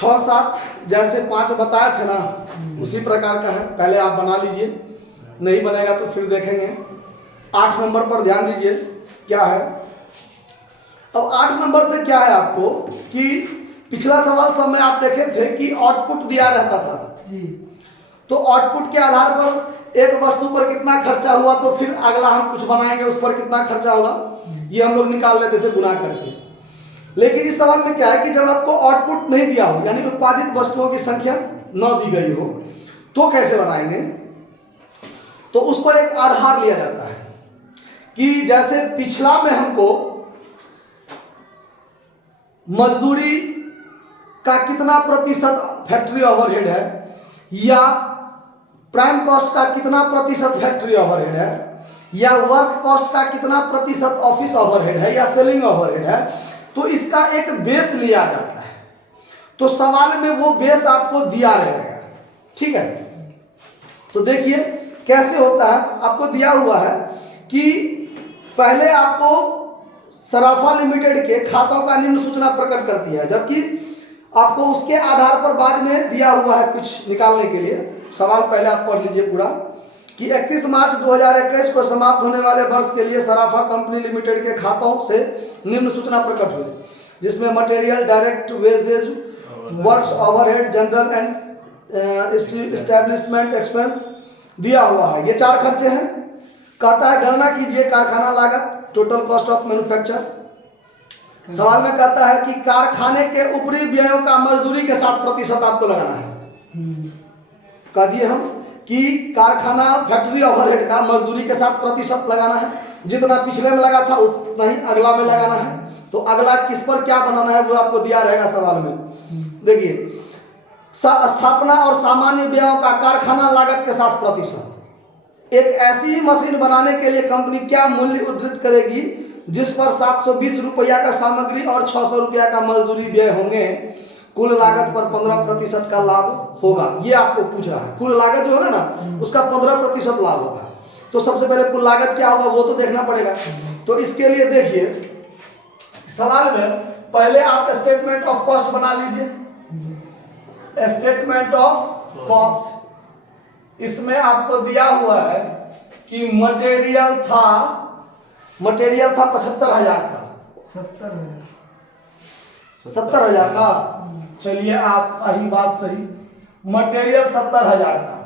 6 7 जैसे 5 बताए थे ना उसी प्रकार का है, पहले आप बना लीजिए, नहीं बनेगा तो फिर देखेंगे। 8 नंबर पर ध्यान दीजिए क्या है। अब 8 नंबर से क्या है आपको कि पिछला सवाल सब में आप देखे थे कि आउटपुट दिया रहता था जी। तो आउटपुट के आधार पर एक वस्तु पर कितना खर्चा हुआ तो फिर अगला हम कुछ बनाएंगे उस पर कितना खर्चा होगा, ये हम लोग निकाल लेते थे गुना करके। लेकिन इस सवाल में क्या है कि जब आपको आउटपुट नहीं दिया हो यानी उत्पादित वस्तुओं की संख्या न दी गई हो तो कैसे बनाएंगे, तो उस पर एक आधार लिया जाता है कि जैसे पिछला में हमको मजदूरी का कितना प्रतिशत फैक्ट्री ओवरहेड है या प्राइम कॉस्ट का कितना प्रतिशत फैक्ट्री ओवरहेड है या वर्क कॉस्ट का कितना प्रतिशत ऑफिस ओवरहेड है या सेलिंग ओवरहेड है, तो इसका एक बेस लिया जाता है। तो सवाल में वो बेस आपको दिया रहेगा, ठीक है। तो देखिए कैसे होता है, आपको दिया हुआ है कि पहले आपको सराफा लिमिटेड के खातों का निम्न सूचना प्रकट करती है, जबकि आपको उसके आधार पर बाद में दिया हुआ है कुछ निकालने के लिए। सवाल पहले आप पढ़ लीजिए पूरा कि 31 मार्च 2021 को समाप्त होने वाले वर्ष के लिए सराफा कंपनी लिमिटेड के खातों से निम्न सूचना प्रकट हुई, जिसमें material, direct wages, works overhead, general and establishment expense दिया हुआ है। ये 4 खर्चे हैं। कहता है गणना कीजिए कारखाना लागत, टोटल कॉस्ट ऑफ मैन्युफैक्चर। सवाल में कहता है कि कारखाने के ऊपरी व्ययों का मजदूरी के 60% आपको लगाना है। कह दिए हम कि कारखाना फैक्ट्री ओवरहेड का मजदूरी के 60% लगाना है, जितना पिछले में लगा था उतना ही अगला में लगाना है। तो अगला किस पर क्या बनाना है वो आपको दिया रहेगा सवाल में। देखिए स्थापना और सामान्य व्ययों का कारखाना लागत के 60%। एक ऐसी मशीन बनाने के लिए कंपनी क्या मूल्य उद्धृत करेगी जिस पर 720 रुपया का सामग्री और 600 रुपया का मजदूरी व्यय होंगे, कुल लागत पर 15% का लाभ होगा। ये आपको पूछ रहा है, कुल लागत जो होगा ना उसका 15% लाभ होगा। तो सबसे पहले कुल लागत क्या होगा वो तो देखना पड़ेगा। तो इसके लिए देखिए सवाल में पहले आप स्टेटमेंट ऑफ कॉस्ट बना लीजिए। स्टेटमेंट ऑफ कॉस्ट, इसमें आपको दिया हुआ है कि मटेरियल था 75,000 का, 70,000 का। चलिए आप यही बात सही, मटेरियल 70,000 का,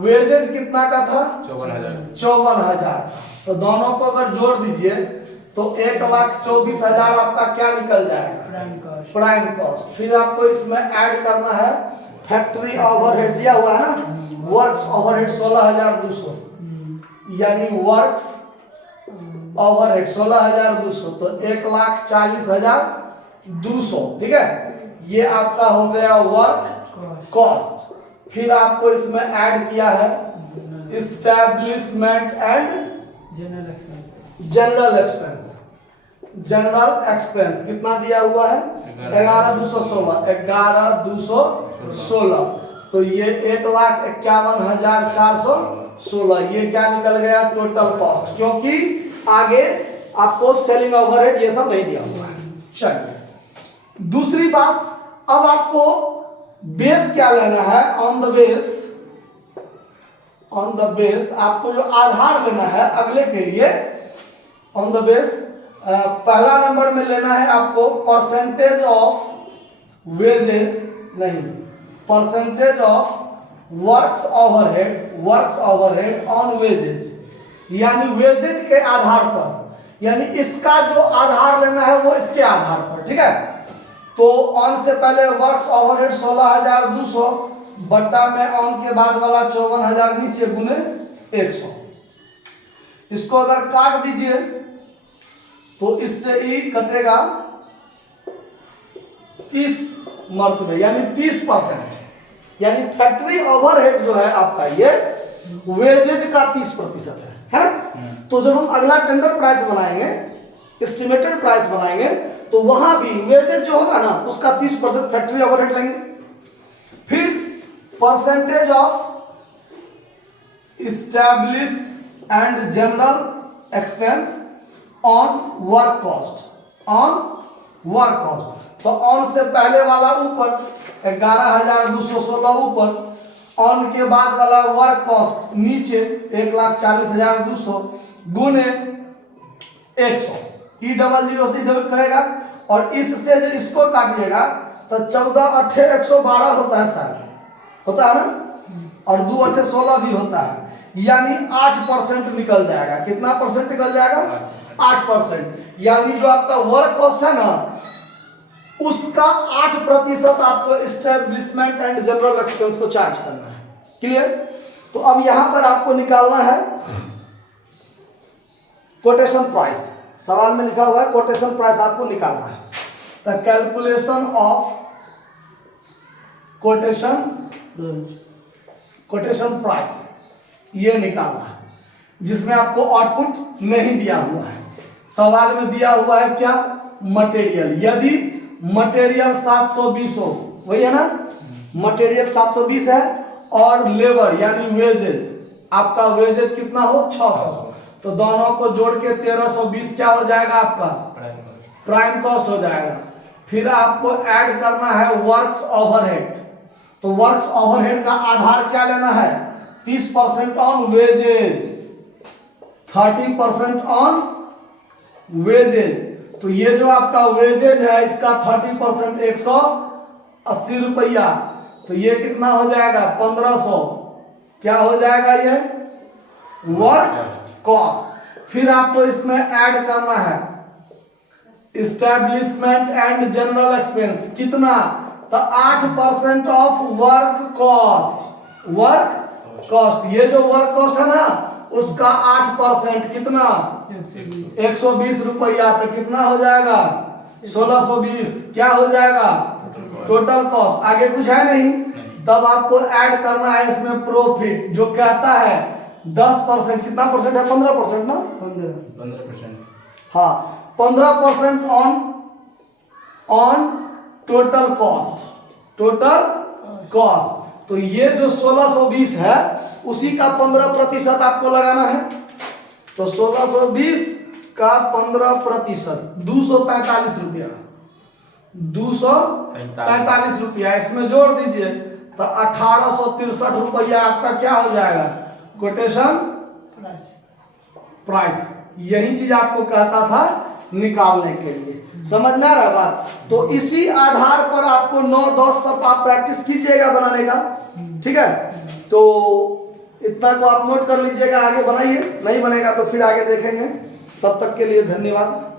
वेजेस कितना का था 54,000। तो दोनों को अगर जोड़ दीजिए तो 1,24,000 आपका क्या निकल जाएगा, प्राइम कॉस्ट। फिर आपको इसमें ऐड करना है फैक्ट्री ओवरहेड दिया हुआ है ना, वर्क्स ओवरहेड 16,200 यानी वर्क्स ओवरहेड 16,200 तो 1,40,200, ठीक है। ये आपका हो गया वर्क कॉस्ट। फिर आपको इसमें ऐड किया है establishment and general expense. General expense कितना दिया हुआ है 11,216। तो ये 1,51,416 ये क्या निकल गया टोटल कॉस्ट, क्योंकि आगे आपको सेलिंग ओवरहेड ये सब नहीं दिया हुआ है। चलिए दूसरी बात, अब आपको बेस क्या लेना है, ऑन द बेस आपको जो आधार लेना है अगले के लिए ऑन द बेस, पहला नंबर में लेना है आपको परसेंटेज ऑफ वेजेस, नहीं percentage of works overhead on wages, यानी वेजेज के आधार पर, यानी इसका जो आधार लेना है वो इसके आधार पर, ठीक है। तो ऑन से पहले वर्क्स ओवरहेड 16,200 बट्टा में ऑन के बाद वाला 54,000 नीचे गुने 100। इसको अगर काट दीजिए तो इससे ही कटेगा 30 मर्तबे यानी 30%, यानी फैक्ट्री ओवरहेड जो है आपका ये वेजेज का 30% है ना। तो जब हम अगला टेंडर प्राइस बनाएंगे, एस्टिमेटेड प्राइस बनाएंगे, तो वहां भी वेजेज जो होगा ना उसका 30% फैक्ट्री ओवरहेड लेंगे। फिर percentage of establish and general expense on work cost, on work cost. तो ऑन से पहले वाला ऊपर 11,216 ऊपर, ऑन के बाद वाला वर्क कॉस्ट नीचे 1,40,200 गुने 100, ई डबल जीरो से डबल करेगा और इससे जो इसको काटिएगा तो 14 8 112 होता है शायद, होता है ना, और 2 8 16 भी होता है, यानी 8% निकल जाएगा। कितना परसेंट निकल जाएगा? 8%। यानी जो आपका वर्क कॉस्ट है ना उसका 8% आपको एस्टेब्लिशमेंट एंड जनरल एक्सपेंस को चार्ज करना है। क्लियर? तो अब यहां पर आपको निकालना है कोटेशन प्राइस। सवाल में लिखा हुआ है कोटेशन प्राइस आपको निकालना है। The calculation of quotation price ये निकालना है, जिसमें आपको आउटपुट नहीं दिया हुआ है। सवाल में दिया हुआ है क्या? मटेरियल। यदि मटेरियल 720 हो, वही है ना, मटेरियल 720 है और लेबर यानी वेजेज, आपका वेजेज कितना हो? 600, तो दोनों को जोड़ के 1320 क्या हो जाएगा? आपका प्राइम कॉस्ट हो जाएगा। फिर आपको ऐड करना है वर्क्स ओवरहेड। तो वर्क्स ओवरहेड का आधार क्या लेना है? 30% ऑन वेजेज, 30% ऑन वेजेज। तो ये जो आपका वेजेज है इसका 30% 180 रुपया, तो ये कितना हो जाएगा? 1500। क्या हो जाएगा? ये वर्क कॉस्ट। फिर आपको इसमें ऐड करना है इस्टेब्लिशमेंट एंड जनरल एक्सपेंस। कितना? तो 8% of work cost. Work cost, ये जो वर्क कॉस्ट है ना उसका 8% कितना? 120 रुपया। तो कितना हो जाएगा? 1620। क्या हो जाएगा? Total cost. आगे कुछ है नहीं। तब आपको ऐड करना है इसमें प्रॉफिट, जो कहता है 10%। कितना परसेंट है? 15% ना? 15%। हाँ, 15% on total cost. Total cost, तो ये जो 1620 है उसी का 15% आपको लगाना है। तो 1620 का 15% 243 रुपया, 243 रुपया इसमें जोड़ दीजिए तो 1863 रुपया आपका क्या हो जाएगा? Quotation price. यही चीज आपको कहता था निकालने के लिए। समझ में आ रहा है बात? तो इसी आधार पर आपको 9-10 सब आप प्रैक्टिस कीजिएगा बनाने का। ठीक है, तो इतना को आप नोट कर लीजिएगा, आगे बनाइए। नहीं बनेगा तो फिर आगे देखेंगे। तब तक के लिए धन्यवाद।